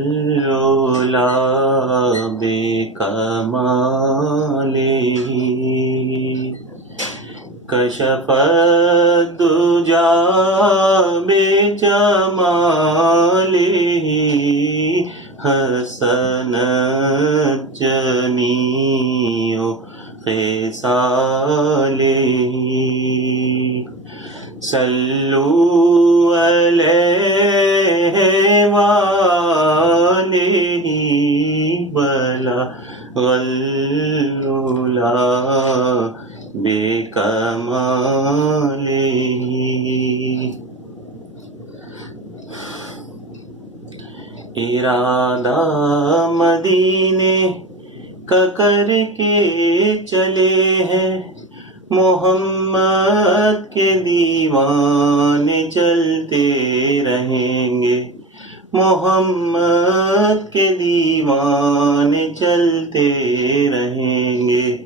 العلا بکمالہ کشف الدجى بجمالہ حسنت جمیع خصالہ صلوا علیہ وآلہ بلغ العلا بکمالہ۔ ارادہ مدینے کا کر کے چلے ہیں، محمد کے دیوانے چلتے رہیں گے، محمد کے دیوانے چلتے رہیں گے،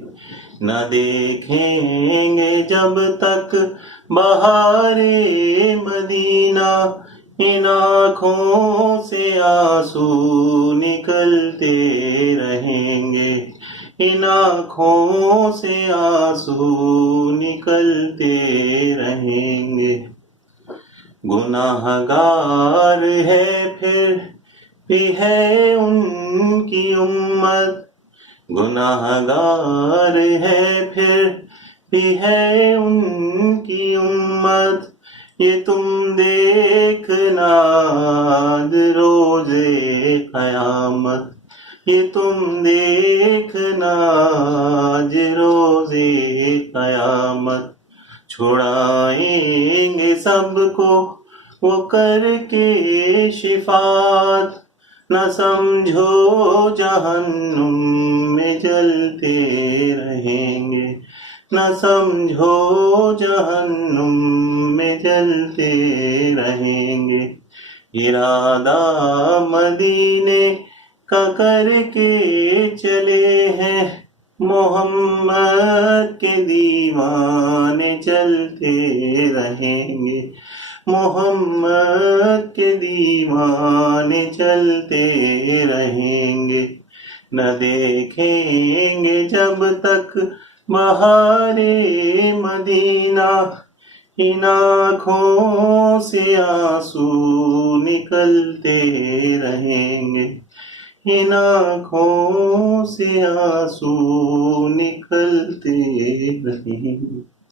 نہ دیکھیں گے جب تک بہار مدینہ، ان آنکھوں سے آنسو نکلتے رہیں گے، ان آنکھوں سے آنسو نکلتے رہیں گے۔ گناہ گار ہے پھر بھی ہے ان کی امت، گناہ گار ہے پھر بھی ہے ان کی امت، یہ تم دیکھنا روز قیامت، یہ تم دیکھنا روز قیامت۔ چھڑائیں گے سب کو وہ کر کے شفاعت، نہ سمجھو جہنم میں جلتے رہیں گے، نہ سمجھو جہنم میں جلتے رہیں گے۔ ارادہ مدینے کا کر کے چلے ہیں، محمد کے دیوانے چلتے رہیں گے، محمد کے دیوانے چلتے رہیں گے، نہ دیکھیں گے جب تک بہار مدینہ، ان آنکھوں سے آنسو نکلتے رہیں گے، ان آنکھوں سے آنسو نکلتے رہیں گے۔